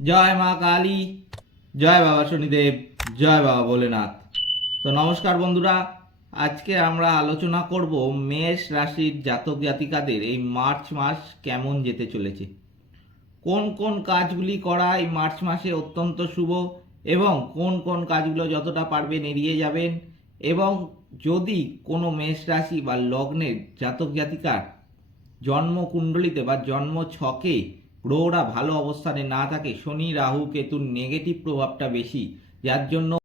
জয় মা কালী, জয় বাবা শনিদেব, জয় বাবা ভোলেনাথ। তো নমস্কার বন্ধুরা, আজকে আমরা আলোচনা করব মেষ রাশির জাতক জাতিকাদের এই মার্চ মাস কেমন যেতে চলেছে। কোন কোন কাজগুলি করা এই মার্চ মাসে অত্যন্ত শুভ এবং কোন কোন কাজগুলো যতটা পারবেন এড়িয়ে যাবেন এবং যদি কোনো মেষ রাশি বা লগ্নের জাতক জাতিকার জন্ম কুণ্ডলিতে বা জন্ম ছকে গ্রহরা ভালো অবস্থানে না থাকে, শনি, রাহু, কেতুর নেগেটিভ প্রভাবটা বেশি। যার জন্য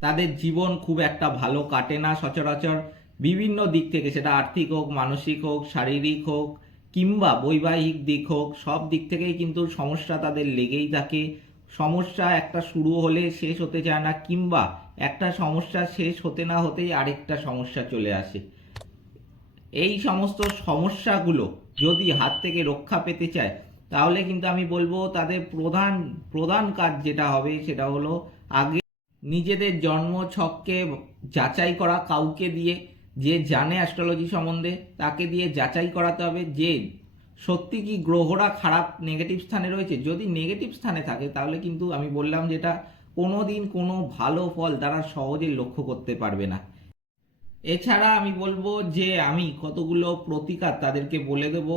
তাদের জীবন খুব একটা ভালো কাটে না সচরাচর। বিভিন্ন দিক থেকে সেটা আর্থিক হোক, মানসিক হোক, শারীরিক হোক, কিংবা বৈবাহিক দিক হোক, সব দিক থেকেই কিন্তু সমস্যা তাদের লেগেই থাকে। সমস্যা একটা শুরু হলে শেষ হতে চায় না, কিংবা একটা সমস্যা শেষ হতে না হতেই আরেকটা সমস্যা চলে আসে। এই সমস্ত সমস্যাগুলো যদি হাত থেকে রক্ষা পেতে চায় তাহলে কিন্তু আমি বলব তাদের প্রধান প্রধান কাজ যেটা হবে সেটা হলো আগে নিজেদের জন্ম ছককে যাচাই করা কাউকে দিয়ে, যে জানে অ্যাস্ট্রোলজি সম্বন্ধে তাকে দিয়ে যাচাই করাতে হবে যে সত্যি কি গ্রহরা খারাপ নেগেটিভ স্থানে রয়েছে। যদি নেগেটিভ স্থানে থাকে তাহলে কিন্তু আমি বললাম যেটা কোনো দিন কোনো ভালো ফল তারা সহজে লক্ষ্য করতে পারবে না। এছাড়া আমি বলব যে আমি কতগুলো প্রতিকার তাদেরকে বলে দেব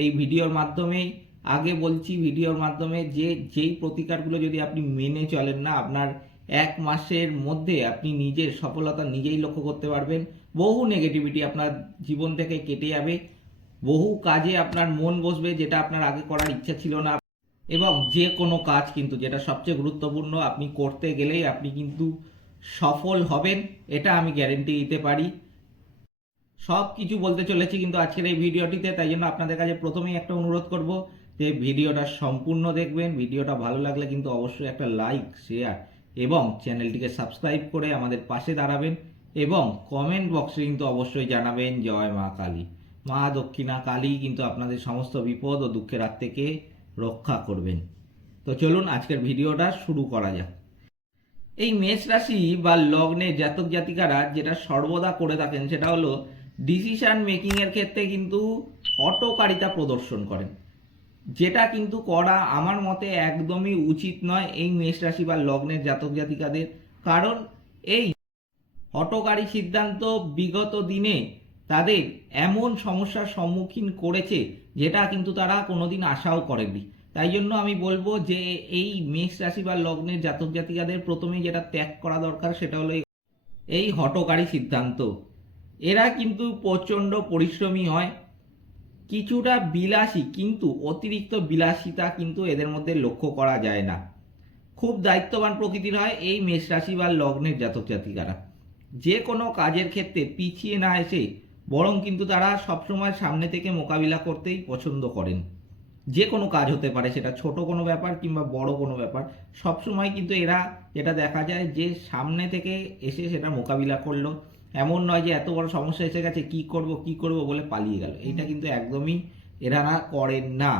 এই ভিডিওর মাধ্যমেই। আগে বলছি ভিডিওর মাধ্যমে যে, যেই প্রতিকারগুলো যদি আপনি মেনে চলেন না, আপনার এক মাসের মধ্যে আপনি নিজের সফলতা নিজেই লক্ষ্য করতে পারবেন। বহু নেগেটিভিটি আপনার জীবন থেকে কেটে যাবে। বহু কাজে আপনার মন বসবে যেটা আপনার আগে করার ইচ্ছা ছিল না। এবং যে কোনো কাজ কিন্তু যেটা সবচেয়ে গুরুত্বপূর্ণ, আপনি করতে গেলেই আপনি কিন্তু সফল হবেন, এটা আমি গ্যারেন্টি দিতে পারি। সব কিছু বলতে চলেছি কিন্তু আজকের এই ভিডিওটিতে, তাই জন্য আপনাদের কাছে প্রথমেই একটা অনুরোধ করব। ভিডিওটা সম্পূর্ণ দেখবেন, ভিডিওটা ভালো লাগলে কিন্তু অবশ্যই একটা লাইক শেয়ার এবং চ্যানেলটিকে সাবস্ক্রাইব করে আমাদের পাশে দাঁড়াবেন এবং কমেন্ট বক্সে কিন্তু অবশ্যই জানাবেন, জয় মা কালী। মা দক্ষিণা কালী কিন্তু আপনাদের সমস্ত বিপদ ও দুঃখের হাত থেকে রক্ষা করবেন। তো চলুন আজকের ভিডিওটা শুরু করা যাক। এই মেষ রাশি বা লগ্নে জাতক জাতিকারা যেটা সর্বদা করে থাকেন সেটা হলো ডিসিশন মেকিং এর ক্ষেত্রে কিন্তু হটকারিতা প্রদর্শন করেন। যেটা কিন্তু করা আমার মতে একদমই উচিত নয় এই মেষ রাশি বা লগ্নের জাতক জাতিকাদের। কারণ এই হটকারী সিদ্ধান্ত বিগত দিনে তাদের এমন সমস্যার সম্মুখীন করেছে যেটা কিন্তু তারা কোনোদিন আশাও করেনি তাই জন্য আমি বলব যে এই মেষ রাশি বা লগ্নের জাতক জাতিকাদের প্রথমেই যেটা ত্যাগ করা দরকার সেটা হলো এই হটকারী সিদ্ধান্ত। এরা কিন্তু প্রচণ্ড পরিশ্রমী হয় কিছুটা বিলাসী কিন্তু অতিরিক্ত বিলাসিতা কিন্তু এদের মধ্যে লক্ষ্য করা যায় না। খুব দায়িত্ববান প্রকৃতির হয় এই মেষ রাশি বা লগ্নের জাতক জাতিকারা। যে কোনো কাজের ক্ষেত্রে পিছিয়ে না এসে বরং কিন্তু তারা সবসময় সামনে থেকে মোকাবিলা করতেই পছন্দ করেন। যে কোনো কাজ হতে পারে, সেটা ছোট কোনো ব্যাপার কিংবা বড় কোনো ব্যাপার। সবসময় কিন্তু এরা যেটা দেখা যায় যে সামনে থেকে এসে সেটা মোকাবিলা করল। এমন নয় যে এত বড় সমস্যা এসে গেছে কি করব কি করব বলে পালিয়ে গেল। এটা কিন্তু একদমই এরা না করেন না।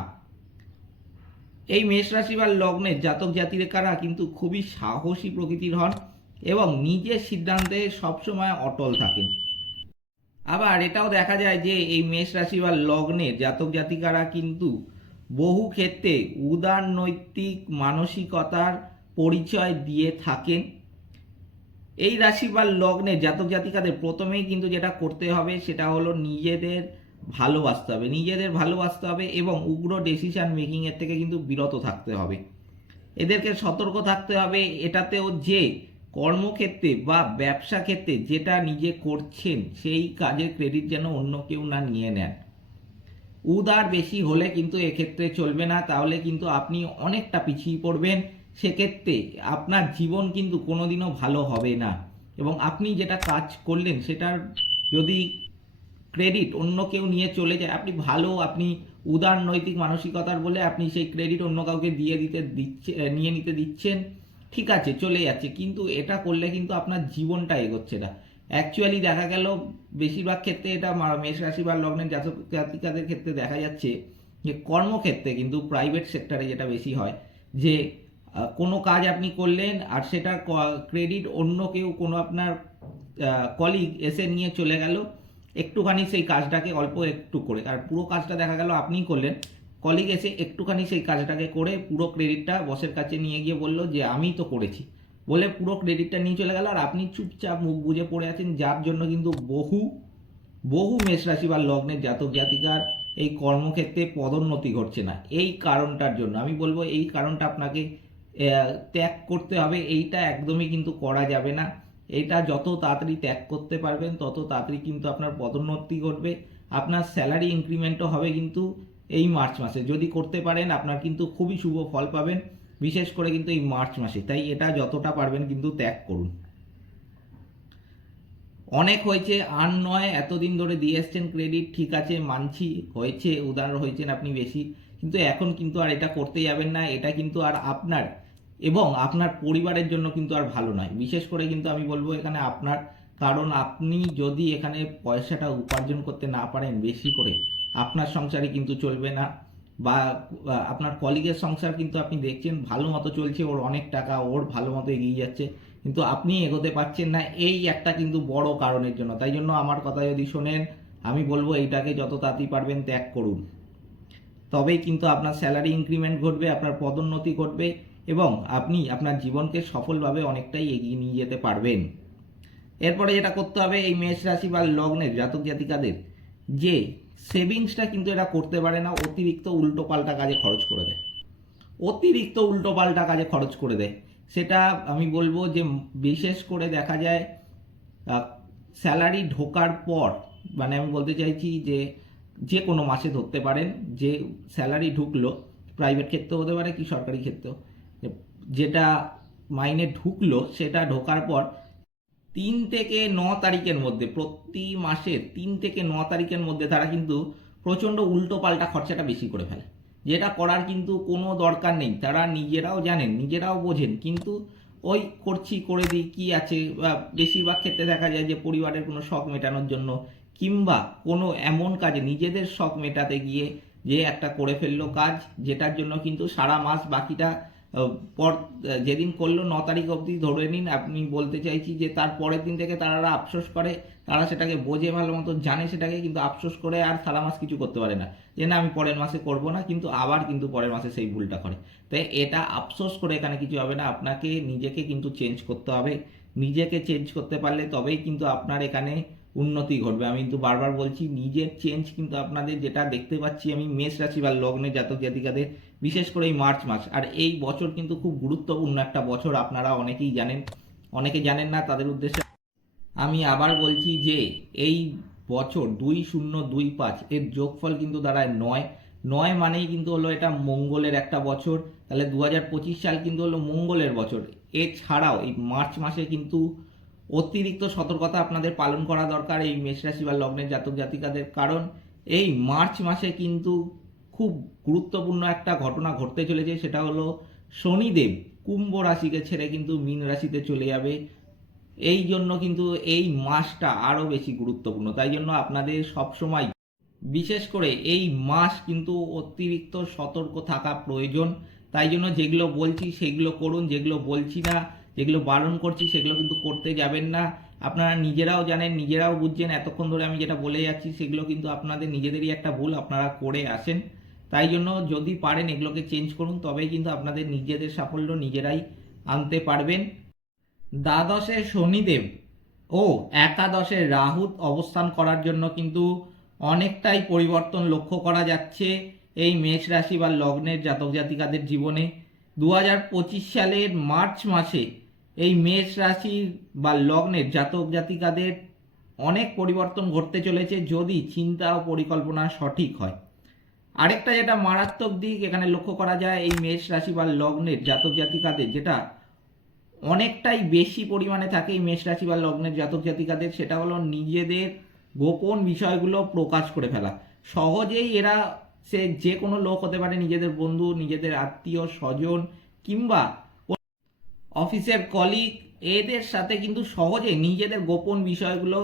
এই মেষ রাশি বা লগ্নের জাতক জাতিরেকারা কিন্তু খুবই সাহসী প্রকৃতির হন এবং নিজের সিদ্ধান্তে সবসময় অটল থাকেন। আবার এটাও দেখা যায় যে এই মেষ রাশি বা লগ্নের জাতক জাতিকারা কিন্তু বহু ক্ষেত্রে উদার নৈতিক মানসিকতার পরিচয় দিয়ে থাকেন। এই রাশি বা লগ্নে জাতক জাতিকাদের প্রথমেই কিন্তু যেটা করতে হবে সেটা হলো নিজেদের ভালোবাসতে হবে, নিজেদের ভালোবাসতে হবে এবং উগ্র ডেসিশন মেকিংয়ের থেকে কিন্তু বিরত থাকতে হবে। এদেরকে সতর্ক থাকতে হবে, এটাতেও যে কর্মক্ষেত্রে বা ব্যবসা ক্ষেত্রে যেটা নিজে করছেন সেই কাজের ক্রেডিট যেন অন্য কেউ না নিয়ে নেন। উদার বেশি হলে কিন্তু এক্ষেত্রে চলবে না, তাহলে কিন্তু আপনি অনেকটা পিছিয়ে পড়বেন। সেক্ষেত্রে আপনার জীবন কিন্তু কোনোদিনও ভালো হবে না। এবং আপনি যেটা কাজ করলেন, সেটার যদি ক্রেডিট অন্য কেউ নিয়ে চলে যায়, আপনি ভালো, আপনি উদার নৈতিক মানসিকতার বলে আপনি সেই ক্রেডিট অন্য কাউকে দিয়ে দিতে দিচ্ছে, নিয়ে নিতে দিচ্ছেন, ঠিক আছে, চলে যাচ্ছে। কিন্তু এটা করলে কিন্তু আপনার জীবনটা এগোচ্ছে না। অ্যাকচুয়ালি দেখা গেল, বেশিরভাগ ক্ষেত্রে এটা মেষ রাশি বা লগ্নের জাতক, জাতিকাদের ক্ষেত্রে দেখা যাচ্ছে যে কর্মক্ষেত্রে কিন্তু প্রাইভেট সেক্টরে যেটা বেশি হয়, যে কোনো কাজ আপনি করলেন আর সেটার ক্রেডিট অন্য কেউ, কোনো আপনার কলিগ এসে নিয়ে চলে গেল, একটুখানি সেই কাজটাকে অল্প একটু করে। আর পুরো কাজটা দেখা গেল আপনিই করলেন। কলিগ এসে একটুখানি সেই কাজটাকে করে পুরো ক্রেডিটটা বসের কাছে নিয়ে গিয়ে বলল যে আমিই তো করেছি। বলে পুরো ক্রেডিটটা নিয়ে চলে গেল আর আপনি চুপচাপ মুখ বুজে পড়ে আছেন। যার জন্য কিন্তু বহু বহু মেষ রাশি বা লগ্নের জাতক জাতিকার এই কর্মক্ষেত্রে পদোন্নতি ঘটছে না। এই কারণটার জন্য, আমি বলব এই কারণটা আপনাকে ত্যাগ করতে হবে, এইটা একদমই কিন্তু করা যাবে না। এটা যত তাড়াতাড়ি ত্যাগ করতে পারবেন, তত তাড়াতাড়ি কিন্তু আপনার পদোন্নতি ঘটবে। আপনার স্যালারি ইনক্রিমেন্টও হবে কিন্তু এই মার্চ মাসে। যদি করতে পারেন, আপনার কিন্তু খুবই শুভ ফল পাবেন, বিশেষ করে কিন্তু এই মার্চ মাসে। তাই এটা যতটা পারবেন কিন্তু ত্যাগ করুন। অনেক হয়েছে, আর নয়, এতদিন ধরে দিয়ে এসছেন ক্রেডিট ঠিক আছে, মানছি, হয়েছে, উদাহরণ হয়েছেন আপনি বেশি। কিন্তু এখন কিন্তু আর এটা করতে যাবেন না, এটা কিন্তু আর আপনার এবং আপনার পরিবারের জন্য কিন্তু আর ভালো নয়। বিশেষ করে কিন্তু আমি বলব এখানে আপনার, কারণ আপনি যদি এখানে পয়সাটা উপার্জন করতে না পারেন বেশি করে, আপনার সংসারে কিন্তু চলবে না। বা আপনার কলিগের সংসার কিন্তু আপনি দেখছেন, ভালো মতো চলছে, ওর অনেক টাকা, ওর ভালো মতো এগিয়ে যাচ্ছে, কিন্তু আপনি এগোতে পারছেন না, এই একটা কিন্তু বড় কারণের জন্য। তাই জন্য আমার কথা যদি শোনেন, আমি বলব এইটাকে যত তাড়াতাড়ি পারবেন ত্যাগ করুন। তবেই কিন্তু আপনার স্যালারি ইনক্রিমেন্ট ঘটবে, আপনার পদোন্নতি ঘটবে এবং আপনি আপনার জীবনকে সফলভাবে অনেকটাই এগিয়ে নিয়ে যেতে পারবেন। এরপরে যেটা করতে হবে এই মেষ রাশি বা লগ্নের জাতক জাতিকাদের, যে সেভিংসটা কিন্তু এটা করতে পারে না, অতিরিক্ত উল্টো পাল্টা কাজে খরচ করে দেয়। অতিরিক্ত উল্টো পাল্টা কাজে খরচ করে দেয়। সেটা আমি বলব যে বিশেষ করে দেখা যায় স্যালারি ঢোকার পর মানে আমি বলতে চাইছি যে যে কোনো মাসে ধরতে পারেন, যে স্যালারি ঢুকলো, প্রাইভেট ক্ষেত্রেও হতে পারে কি সরকারি ক্ষেত্রেও যেটা মাইনে ঢুকলো, সেটা ঢোকার পর তিন থেকে ন তারিখের মধ্যে, প্রতি মাসের তিন থেকে ন তারিখের মধ্যে তারা কিন্তু প্রচণ্ড উল্টো পাল্টা খরচাটা বেশি করে ফেলে। যেটা করার কিন্তু কোনো দরকার নেই। তারা নিজেরাও জানেন, নিজেরাও বোঝেন, কিন্তু ওই করছি, করে দিই, কি আছে? বা বেশিরভাগ ক্ষেত্রে দেখা যায় যে পরিবারের কোনো শখ মেটানোর জন্য কিংবা কোনো এমন কাজে নিজেদের শখ মেটাতে গিয়ে যে একটা করে ফেলল কাজ, যেটার জন্য কিন্তু সারা মাস বাকিটা পর যেদিন করল ন তারিখ অবধি ধরে নিন, আপনি বলতে চাইছি যে তার পরের দিন থেকে তারা আফসোস করে, তারা সেটাকে বোঝে ভালো মতো, জানে সেটাকে, কিন্তু আফসোস করে আর সারা মাস কিছু করতে পারে না। যে না, আমি পরের মাসে করব না, কিন্তু আবার কিন্তু পরের মাসে সেই ভুলটা করে। তাই এটা আফসোস করে এখানে কিছু হবে না, আপনাকে, নিজেকে কিন্তু চেঞ্জ করতে হবে। নিজেকে চেঞ্জ করতে পারলে তবেই কিন্তু আপনার এখানে উন্নতি ঘটবে। আমি কিন্তু বারবার বলছি, নিজের চেঞ্জ কিন্তু আপনাদের যেটা দেখতে পাচ্ছি, আমি মেষ রাশি বা লগ্নে জাতক জাতিকাদের বিশেষ করে এই মার্চ মাস। আর এই বছর কিন্তু খুব গুরুত্বপূর্ণ একটা বছর, আপনারা অনেকেই জানেন। অনেকে জানেন না তাদের উদ্দেশ্যে। আমি আবার বলছি যে, এই বছর দুই শূন্য দুই পাঁচ, এর যোগফল কিন্তু দাঁড়ায় নয়। নয় মানেই কিন্তু হলো এটা মঙ্গলের একটা বছর। তাহলে দু পঁচিশ সাল কিন্তু হলো মঙ্গলের বছর। এছাড়াও এই মার্চ মাসে কিন্তু অতিরিক্ত সতর্কতা আপনাদের পালন করা দরকার এই মেষ রাশি বা লগ্নের জাতক জাতিকাদের। কারণ এই মার্চ মাসে কিন্তু খুব গুরুত্বপূর্ণ একটা ঘটনা ঘটতে চলেছে, সেটা হলো শনিদেব কুম্ভ রাশিকে ছেড়ে কিন্তু মীন রাশিতে চলে যাবে। এই জন্য কিন্তু এই মাসটা আরও বেশি গুরুত্বপূর্ণ। তাই জন্য আপনাদের সবসময় বিশেষ করে এই মাস কিন্তু অতিরিক্ত সতর্ক থাকা প্রয়োজন। তাই জন্য যেগুলো বলছি সেগুলো করুন, যেগুলো বলছি না, যেগুলো বারণ করছি সেগুলো কিন্তু করতে যাবেন না। আপনারা নিজেরাও জানেন, নিজেরাও বুঝছেন, এতক্ষণ ধরে আমি যেটা বলে যাচ্ছি সেগুলো কিন্তু আপনাদের নিজেদেরই একটা ভুল, আপনারা করে আসেন। তাই জন্য যদি পারেন এগুলোকে চেঞ্জ করুন, তবেই কিন্তু আপনাদের নিজেদের সাফল্য নিজেরাই আনতে পারবেন। দ্বাদশে শনিদেব ও একাদশে রাহুত অবস্থান করার জন্য কিন্তু অনেকটাই পরিবর্তন লক্ষ্য করা যাচ্ছে এই মেষ রাশি বা লগ্নের জাতক জাতিকাদের জীবনে। দু হাজার পঁচিশ সালের মার্চ মাসে এই মেষ রাশির বা লগ্নের জাতক জাতিকাদের অনেক পরিবর্তন ঘটতে চলেছে যদি চিন্তা ও পরিকল্পনা সঠিক হয়। আরেকটা যেটা মারাত্মক দিক এখানে লক্ষ্য করা যায়, এই মেষ রাশি বা লগ্নের জাতক জাতিকাদের, যেটা অনেকটাই বেশি পরিমাণে থাকে এই মেষ রাশি বা লগ্নের জাতক জাতিকাদের, সেটা হলো নিজেদের গোপন বিষয়গুলো প্রকাশ করে ফেলা। সহজেই এরা সে যে কোনো লোক হতে পারে, নিজেদের বন্ধু, নিজেদের আত্মীয়, স্বজন, কিংবা অফিসের কলিগ, এদের সাথে কিন্তু সহজে নিজেদের গোপন বিষয়গুলো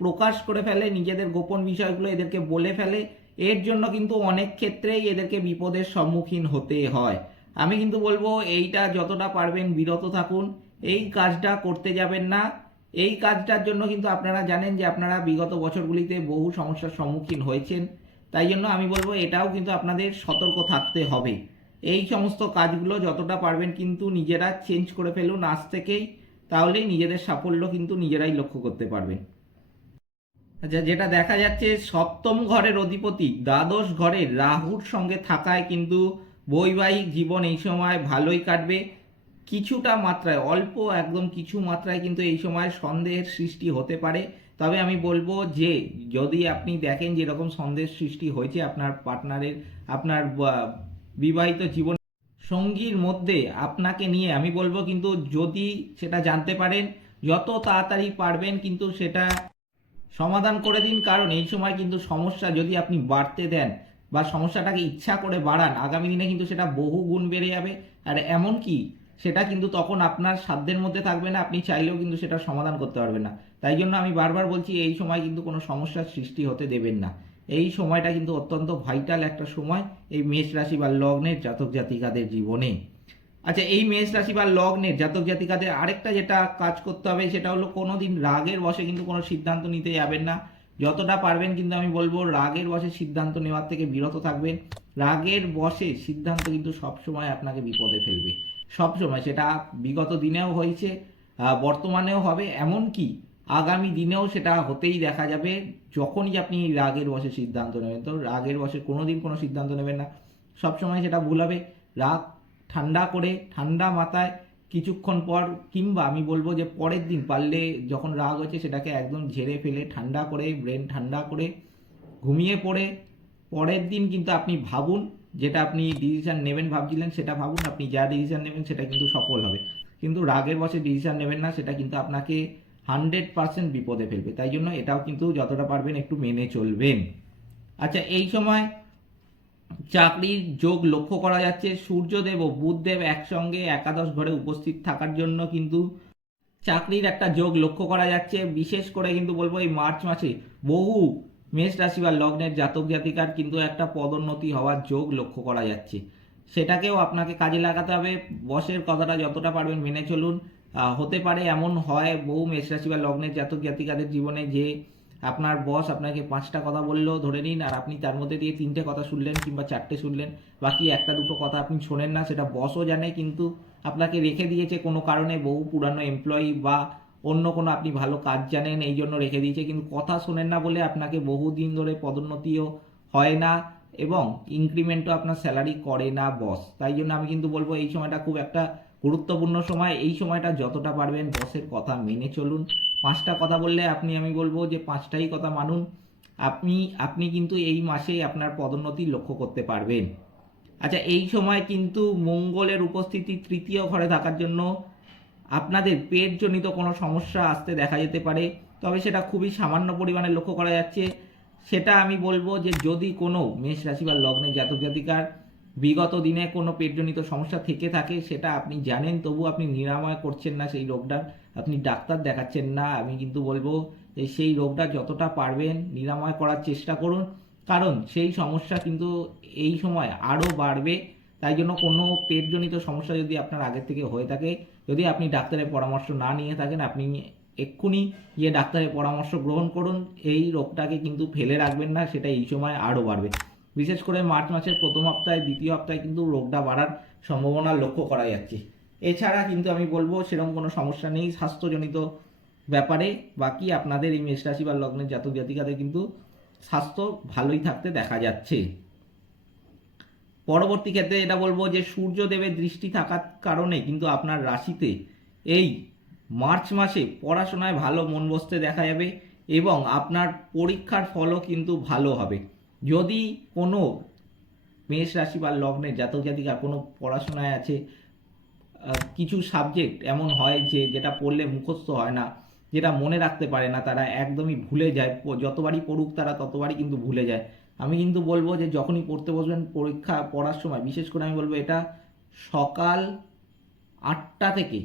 প্রকাশ করে ফেলে, নিজেদের গোপন বিষয়গুলো এদেরকে বলে ফেলে এর জন্য কিন্তু অনেক ক্ষেত্রেই এদেরকে বিপদের সম্মুখীন হতে হয়। আমি কিন্তু বলব, এইটা যতটা পারবেন বিরত থাকুন। এই কাজটা করতে যাবেন না। এই কাজটার জন্য কিন্তু আপনারা জানেন যে আপনারা বিগত বছরগুলিতে বহু সমস্যার সম্মুখীন হয়েছেন। তাই জন্য আমি বলব, এটাও কিন্তু আপনাদের সতর্ক থাকতে হবে। এই সমস্ত কাজগুলো যতটা পারবেন কিন্তু নিজেরা চেঞ্জ করে ফেলুন আজ থেকেই। তাহলেই নিজেদের সাফল্য কিন্তু নিজেরাই লক্ষ্য করতে পারবেন। যেটা দেখা যাচ্ছে সপ্তম ঘরের অধিপতি, দ্বাদশ ঘরে রাহুর সঙ্গে থাকায় কিন্তু বৈবাহিক জীবন এই সময় ভালোই কাটবে। কিছুটা মাত্রায়, অল্প একদম কিছু মাত্রায় কিন্তু এই সময় সন্দেহের সৃষ্টি হতে পারে। তবে আমি বলব যে, যদি আপনি দেখেন যে এরকম সন্দেহের সৃষ্টি হয়েছে আপনার পার্টনারের, আপনার বিবাহিত জীবন সঙ্গীর মধ্যে আপনাকে নিয়ে, আমি বলব কিন্তু যদি সেটা জানতে পারেন, যত তাড়াতাড়ি পারবেন কিন্তু সেটা সমাধান করে দিন, কারণ এই সময় কিন্তু সমস্যা যদি আপনি বাড়তে দেন বা সমস্যাটাকে ইচ্ছা করে বাড়ান, আগামী দিনে কিন্তু সেটা বহু গুণ বেড়ে যাবে। আর এমন কি, সেটা কিন্তু তখন আপনার সাধ্যের মধ্যে থাকবে না, আপনি চাইলেও কিন্তু সেটা সমাধান করতে পারবেন না। তাই জন্য আমি বারবার বলছি, এই সময় কিন্তু কোনো সমস্যার সৃষ্টি হতে দেবেন না। এই সময়টা কিন্তু অত্যন্ত ভাইটাল একটা সময় এই মেষ রাশি বা লগ্নের জাতক জাতিকাদের জীবনে। আচ্ছা এই মেষ রাশি বা লগ্নের জাতক জাতিকাদের আরেকটা যেটা কাজ করতে হবে সেটা হলো কোনোদিন রাগের বসে কিন্তু কোনো সিদ্ধান্ত নিতে যাবেন না। যতটা পারবেন কিন্তু আমি বলব রাগের বসে সিদ্ধান্ত নেওয়ার থেকে বিরত থাকবেন। রাগের বসে সিদ্ধান্ত কিন্তু সবসময় আপনাকে বিপদে ফেলবে। সবসময় সেটা বিগত দিনেও হয়েছে বর্তমানেও হবে। এমনকি আগামী দিনেও সেটা হতেই দেখা যাবে যখনই আপনি রাগের বসে সিদ্ধান্ত নেবেন। তো রাগের বসে কোনোদিন কোনো সিদ্ধান্ত নেবেন না। সবসময় সেটা ভুল হবে। রাগ ঠান্ডা করে, ঠান্ডা মাথায় কিছুক্ষণ পর কিংবা আমি বলব যে পরের দিন পারলে যখন রাগ হচ্ছে সেটাকে একদম ঝেড়ে ফেলে, ঠান্ডা করে, ব্রেন ঠান্ডা করে ঘুমিয়ে পড়ে। পরের দিন কিন্তু আপনি ভাবুন যেটা আপনি ডিসিশান নেবেন ভাবছিলেন সেটা ভাবুন, আপনি যা ডিসিশান নেবেন সেটা কিন্তু সফল হবে। কিন্তু রাগের বসে ডিসিশান নেবেন না, সেটা কিন্তু আপনাকে হান্ড্রেড পার্সেন্ট বিপদে ফেলবে। তাই জন্য এটাও কিন্তু যতটা পারবেন একটু মেনে চলবেন। আচ্ছা এই সময় চাকরির যোগ লক্ষ্য করা যাচ্ছে। সূর্যদেব ও বুধদেব একসঙ্গে একাদশ ঘরে উপস্থিত থাকার জন্য কিন্তু চাকরির একটা যোগ লক্ষ্য করা যাচ্ছে। বিশেষ করে কিন্তু বলব এই মার্চ মাসে বহু মেষ রাশি বা লগ্নের জাতক জাতিকার কিন্তু একটা পদোন্নতি হওয়ার যোগ লক্ষ্য করা যাচ্ছে। সেটাকেও আপনাকে কাজে লাগাতে হবে। বসের কথাটা যতটা পারবেন মেনে চলুন। হতে পারে এমন হয় বহু মেষ রাশি বা লগ্নের জাতক জাতিকাদের জীবনে যে আপনার বস আপনাকে পাঁচটা কথা বলল ধরে নিন, আর আপনি তার মধ্যে দিয়ে তিনটে কথা শুনলেন কিংবা চারটে শুনলেন, বাকি একটা দুটো কথা আপনি শোনেন না, সেটা বসও জানে, কিন্তু আপনাকে রেখে দিয়েছে কোনো কারণে, বহু পুরানো এমপ্লয়ি বা অন্য কোনো আপনি ভালো কাজ জানেন, এই জন্য রেখে দিয়েছে, কিন্তু কথা শোনেন না বলে আপনাকে বহুদিন ধরে পদোন্নতিও হয় না এবং ইনক্রিমেন্টও আপনার স্যালারি করে না বস তাই জন্য আমি কিন্তু বলব, এই সময়টা খুব একটা গুরুত্বপূর্ণ সময়। এই সময়টা যতটা পারবেন বসের কথা মেনে চলুন। পাঁচটা কথা বললে আপনি, আমি বলব যে পাঁচটাই কথা মানুন। আপনি আপনি কিন্তু এই মাসেই আপনার পদোন্নতি লক্ষ্য করতে পারবেন। আচ্ছা এই সময় কিন্তু মঙ্গলের উপস্থিতি তৃতীয় ঘরে থাকার জন্য আপনাদের পেটজনিত কোনো সমস্যা আসতে দেখা যেতে পারে, তবে সেটা খুবই সামান্য পরিমাণে লক্ষ্য করা যাচ্ছে। সেটা আমি বলব যে যদি কোনো মেষ রাশি বা লগ্নে জাতক জাতিকার বিগত দিনে কোনো পেটজনিত সমস্যা থেকে থাকে, সেটা আপনি জানেন, তবু আপনি নিরাময় করছেন না সেই রোগটার। আপনি ডাক্তার দেখাচ্ছেন না, আমি কিন্তু বলব যে সেই রোগটা যতটা পারবেন নিরাময় করার চেষ্টা করুন। কারণ সেই সমস্যা কিন্তু এই সময় আরও বাড়বে। তাই জন্য কোনো পেটজনিত সমস্যা যদি আপনার আগের থেকে হয়ে থাকে, যদি আপনি ডাক্তারের পরামর্শ না নিয়ে থাকেন, আপনি এক্ষুনি গিয়ে ডাক্তারের পরামর্শ গ্রহণ করুন। এই রোগটাকে কিন্তু ফেলে রাখবেন না, সেটা এই সময় আরও বাড়বে। বিশেষ করে মার্চ মাসের প্রথম সপ্তাহে, দ্বিতীয় সপ্তাহে কিন্তু রোগটা বাড়ার সম্ভাবনা লক্ষ্য করা যাচ্ছে। এছাড়া কিন্তু আমি বলব সেরকম কোনো সমস্যা নেই, স্বাস্থ্যজনিত ব্যাপারে। বাকি আপনাদের এই মেষ রাশি বা লগ্নের জাতক জাতিকাদের কিন্তু স্বাস্থ্য ভালোই থাকতে দেখা যাচ্ছে। পরবর্তী ক্ষেত্রে এটা বলব যে সূর্যদেবের দৃষ্টি থাকার কারণে কিন্তু আপনার রাশিতে এই মার্চ মাসে পড়াশোনায় ভালো মন বসতে দেখা যাবে এবং আপনার পরীক্ষার ফলও কিন্তু ভালো হবে। যদি কোনো মেষ রাশি বা লগ্নের জাতক জাতিকা কোনো পড়াশোনায় আছে কিছু সাবজেক্ট এমন হয় যে, যেটা পড়লে মুখস্থ হয় না, যেটা মনে রাখতে পারে না, তারা একদমই ভুলে যায়। যতবারই পড়ুক তারা ততবারই কিন্তু ভুলে যায়। আমি কিন্তু বলব যে, যখনই পড়তে বসবেন, পরীক্ষা পড়ার সময়, বিশেষ করে আমি বলব এটা সকাল আটটা থেকে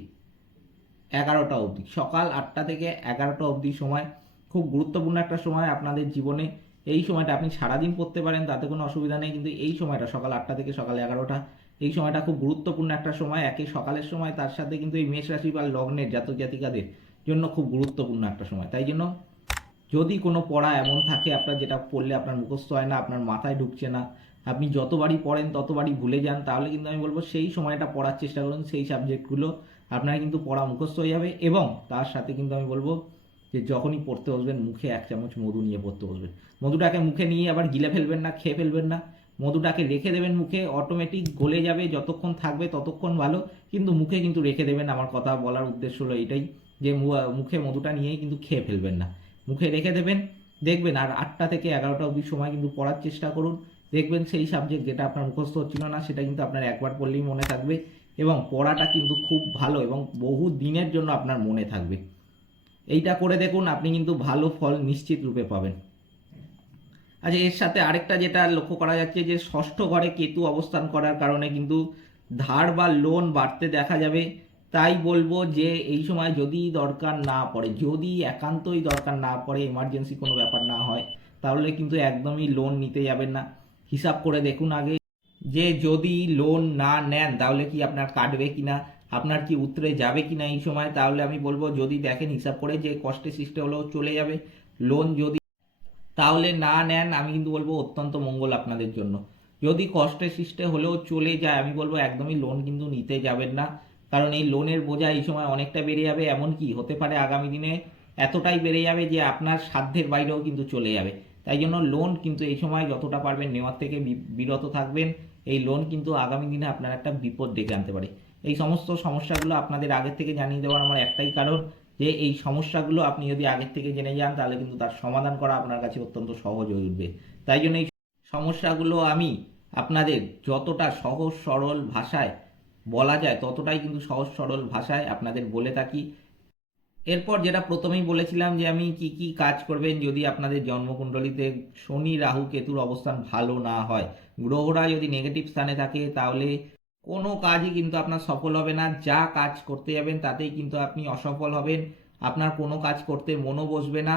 এগারোটা অবধি, সকাল আটটা থেকে এগারোটা অবধি সময়, খুব গুরুত্বপূর্ণ একটা সময় আপনাদের জীবনে। এই সময়টা আপনি সারাদিন পড়তে পারেন, তাতে কোনো অসুবিধা নেই, কিন্তু এই সময়টা সকাল আটটা থেকে সকাল এগারোটা এই সময়টা খুব গুরুত্বপূর্ণ একটা সময়। একে সকালের সময় তার সাথে কিন্তু এই মেষ রাশি বা লগ্নের জাতক জাতিকাদের জন্য খুব গুরুত্বপূর্ণ একটা সময়। তাই জন্য যদি কোনো পড়া এমন থাকে, আপনার যেটা পড়লে আপনার মুখস্থ হয় না, আপনার মাথায় ঢুকছে না, আপনি যতবারই পড়েন, ততবারই ভুলে যান, তাহলে কিন্তু আমি বলব সেই সময়টা পড়ার চেষ্টা করুন, সেই সাবজেক্টগুলো আপনার কিন্তু পড়া মুখস্থ হয়ে যাবে এবং তার সাথে কিন্তু আমি বলব যে যখনই পড়তে বসবেন, মুখে এক চামচ মধু নিয়ে পড়তে বসবেন। মধুটাকে মুখে নিয়ে আবার গিলে ফেলবেন না, খেয়ে ফেলবেন না। মধুটাকে রেখে দেবেন মুখে অটোমেটিক গলে যাবে, যতক্ষণ থাকবে ততক্ষণ ভালো, কিন্তু মুখে কিন্তু রেখে দেবেন। আমার কথা বলার উদ্দেশ্য হলো এটাই, যে মুখে মধুটা নিয়েই কিন্তু খেয়ে ফেলবেন না। মুখে রেখে দেবেন, দেখবেন আর আটটা থেকে এগারোটা অবধি সময় কিন্তু পড়ার চেষ্টা করুন। দেখবেন সেই সাবজেক্ট যেটা আপনার মুখস্থ হচ্ছিল না, সেটা কিন্তু আপনার একবার পড়লেই মনে থাকবে এবং পড়াটা কিন্তু খুব ভালো এবং বহু দিনের জন্য আপনার মনে থাকবে। এইটা করে দেখুন, আপনি কিন্তু ভালো ফল নিশ্চিত রূপে পাবেন। আচ্ছা এর সাথে আরেকটা যেটা লক্ষ্য করা যাচ্ছে যে ষষ্ঠ ঘরে কেতু অবস্থান করার কারণে কিন্তু ধার বা লোন বাড়তে দেখা যাবে। তাই বলব যে এই সময় যদি দরকার না পড়ে, যদি একান্তই দরকার না পড়ে এমার্জেন্সি কোনো ব্যাপার না হয়, তাহলে কিন্তু একদমই লোন নিতে যাবেন না। হিসাব করে দেখুন আগে যে যদি লোন না নেন, তাহলে কি আপনার কাটবে কিনা, আপনার কি উতরে যাবে কিনা এই সময়, তাহলে আমি বলব যদি দেখেন হিসাব করে যে কষ্টে সৃষ্টি হলেও চলে যাবে। লোন যদি তাহলে না নেন, আমি কিন্তু বলব অত্যন্ত মঙ্গল আপনাদের জন্য। যদি কষ্টে সৃষ্টে হলেও চলে যায়, আমি বলব একদমই লোন কিন্তু নিতে যাবেন না। কারণ এই লোনের বোঝা এই সময় অনেকটা বেড়ে যাবে, এমন কি হতে পারে আগামী দিনে এতটাই বেড়ে যাবে যে আপনার সাধ্যের বাইরেও কিন্তু চলে যাবে। তাই জন্য লোন কিন্তু এই সময় যতটা পারবেন নেওয়ার থেকে বিরত থাকবেন। এই লোন কিন্তু আগামী দিনে আপনার একটা বিপদ ডেকে আনতে পারে। এই সমস্ত সমস্যাগুলো আপনাদের আগের থেকে জানিয়ে দেওয়ার আমার একটাই কারণ। যে এই সমস্যাগুলো আপনি যদি আগের থেকে জেনে যান, তাহলে কিন্তু তার সমাধান করা আপনার কাছে অত্যন্ত সহজ হয়ে উঠবে। তাই জন্য এই সমস্যাগুলো আমি আপনাদের যতটা সহজ সরল ভাষায় বলা যায়, ততটাই কিন্তু সহজ সরল ভাষায় আপনাদের বলে থাকি। এরপর যেটা প্রথমেই বলেছিলাম যে আমি কি কি কাজ করবেন যদি আপনাদের জন্মকুণ্ডলিতে শনি, রাহু, কেতুর অবস্থান ভালো না হয়, গ্রহরা যদি নেগেটিভ স্থানে থাকে, তাহলে কোনো কাজই কিন্তু আপনার সফল হবে না। যা কাজ করতে যাবেন তাতেই কিন্তু আপনি অসফল হবেন। আপনার কোনো কাজ করতে মনও বসবে না।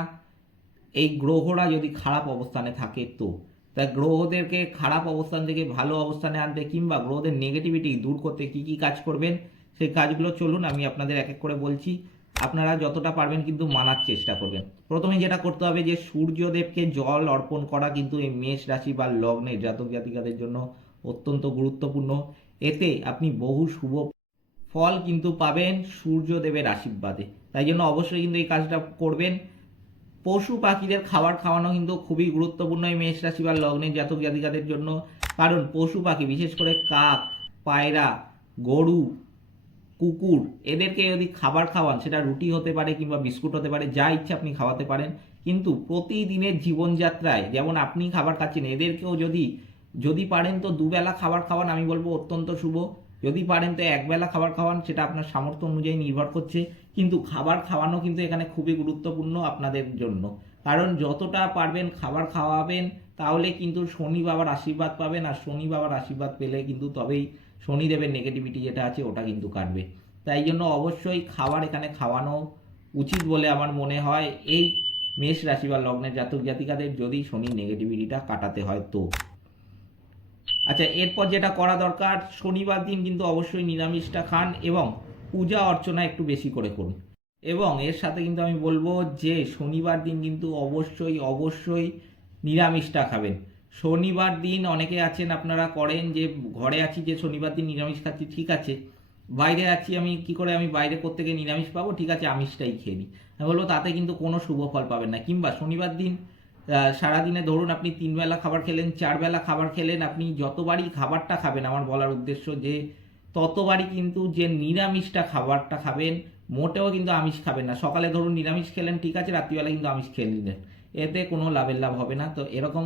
এই গ্রহরা যদি খারাপ অবস্থানে থাকে তো? তাই গ্রহদেরকে খারাপ অবস্থান থেকে ভালো অবস্থানে আনতে কিংবা গ্রহদের নেগেটিভিটি দূর করতে কি কি কাজ করবেন, সেই কাজগুলো চলুন, আমি আপনাদের এক এক করে বলছি। আপনারা যতটা পারবেন কিন্তু মানার চেষ্টা করবেন। প্রথমে যেটা করতে হবে যে, সূর্যদেবকে জল অর্পণ করা কিন্তু এই মেষ রাশি বা লগ্নের জাতক জাতিকাদের জন্য অত্যন্ত গুরুত্বপূর্ণ। এতে আপনি বহু শুভ ফল কিন্তু পাবেন, সূর্যদেবের আশীর্বাদে। তাই জন্য অবশ্যই কিন্তু এই কাজটা করবেন। পশু পাখিদের খাবার খাওয়ানো কিন্তু খুবই গুরুত্বপূর্ণ এই মেষ রাশি বা লগ্নের জাতক জাতিকাদের জন্য। কারণ পশু পাখি, বিশেষ করে কাক, পায়রা, গরু, কুকুর, এদেরকে যদি খাবার খাওয়ান, সেটা রুটি হতে পারে কিংবা বিস্কুট হতে পারে, যা ইচ্ছা আপনি খাওয়াতে পারেন। কিন্তু প্রতিদিনের জীবনযাত্রায়, যেমন আপনি খাবার খাচ্ছেন, এদেরকেও যদি যদি পারেন তো দুবেলা খাবার খাওয়ান, আমি বলব অত্যন্ত শুভ। যদি পারেন তো একবেলা খাবার খাওয়ান, সেটা আপনার সামর্থ্য অনুযায়ী নির্ভর করছে। কিন্তু খাবার খাওয়ানো কিন্তু এখানে খুবই গুরুত্বপূর্ণ আপনাদের জন্য। কারণ যতটা পারবেন খাবার খাওয়াবেন, তাহলে কিন্তু শনি বাবার আশীর্বাদ পাবেন, আর শনি বাবার আশীর্বাদ পেলে কিন্তু তবেই শনিদেবের নেগেটিভিটি যেটা আছে, ওটা কিন্তু কাটবে। তাই জন্য অবশ্যই খাবার এখানে খাওয়ানো উচিত বলে আমার মনে হয়। এই মেষ রাশি বা লগ্নের জাতক জাতিকাদের যদি শনির নেগেটিভিটিটা কাটাতে হয় তো। আচ্ছা এরপর যেটা করা দরকার, শনিবার দিন কিন্তু অবশ্যই নিরামিষটা খান এবং পূজা অর্চনা একটু বেশি করে করুন। এবং এর সাথে কিন্তু আমি বলব যে, শনিবার দিন কিন্তু অবশ্যই অবশ্যই নিরামিষটা খাবেন। শনিবার দিন অনেকে আছেন, আপনারা করেন যে, ঘরে আছি যে, শনিবার দিন নিরামিষ খাচ্ছি, ঠিক আছে। বাইরে আছি আমি, কি করে আমি বাইরে গিয়ে নিরামিষ পাবো? ঠিক আছে, আমিষটাই খেয়ে নিই। আমি বলব তাতে কিন্তু কোনো শুভ ফল পাবেন না। কিংবা শনিবার দিন সারাদিনে ধরুন আপনি তিন বেলা খাবার খেলেন চার বেলা খাবার খেলেন, আপনি যতবারই খাবারটা খাবেন, আমার বলার উদ্দেশ্য যে ততবারই কিন্তু যে নিরামিষটা খাবারটা খাবেন, মোটেও কিন্তু আমিষ খাবেন না। সকালে ধরুন নিরামিষ খেলেন, ঠিক আছে, রাত্রিবেলা কিন্তু আমিষ খেয়ে নিলেন। এতে কোনো লাভের লাভ হবে না। তো এরকম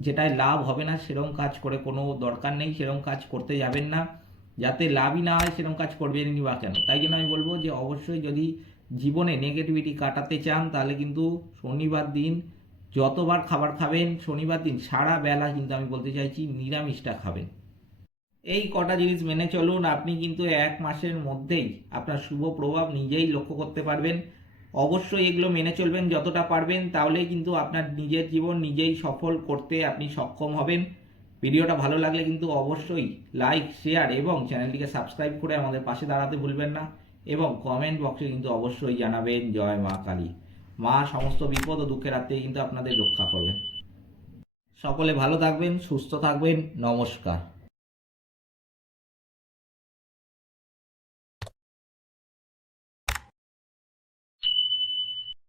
যেটায় লাভ হবে না, সেরকম কাজ করে কোনো দরকার নেই, সেরকম কাজ করতে যাবেন না। যাতে লাভই না হয়, সেরকম কাজ করবেনই বা কেন? তাই জন্য আমি বলব যে অবশ্যই যদি জীবনে নেগেটিভিটি কাটাতে চান, তাহলে কিন্তু শনিবার দিন যতবার খাবার খাবেন, শনিবার দিন সারা বেলা কিন্তু আমি বলতে চাইছি নিরামিষটা খাবেন। এই কটা জিনিস মেনে চলুন, আপনি কিন্তু এক মাসের মধ্যেই আপনার শুভ প্রভাব নিজেই লক্ষ্য করতে পারবেন। অবশ্যই এগুলো মেনে চলবেন যতটা পারবেন, তাহলেই কিন্তু আপনার নিজের জীবন নিজেই সফল করতে আপনি সক্ষম হবেন। ভিডিওটা ভালো লাগলে কিন্তু অবশ্যই লাইক শেয়ার এবং চ্যানেলটিকে সাবস্ক্রাইব করে আমাদের পাশে দাঁড়াতে ভুলবেন না এবং কমেন্ট বক্সে কিন্তু অবশ্যই জানাবেন। জয় মা কালী। মা সমস্ত বিপদ ও দুঃখের হাত থেকে কিন্তু আপনাদের রক্ষা করবেন সকলে ভালো থাকবেন, সুস্থ থাকবেন, নমস্কার।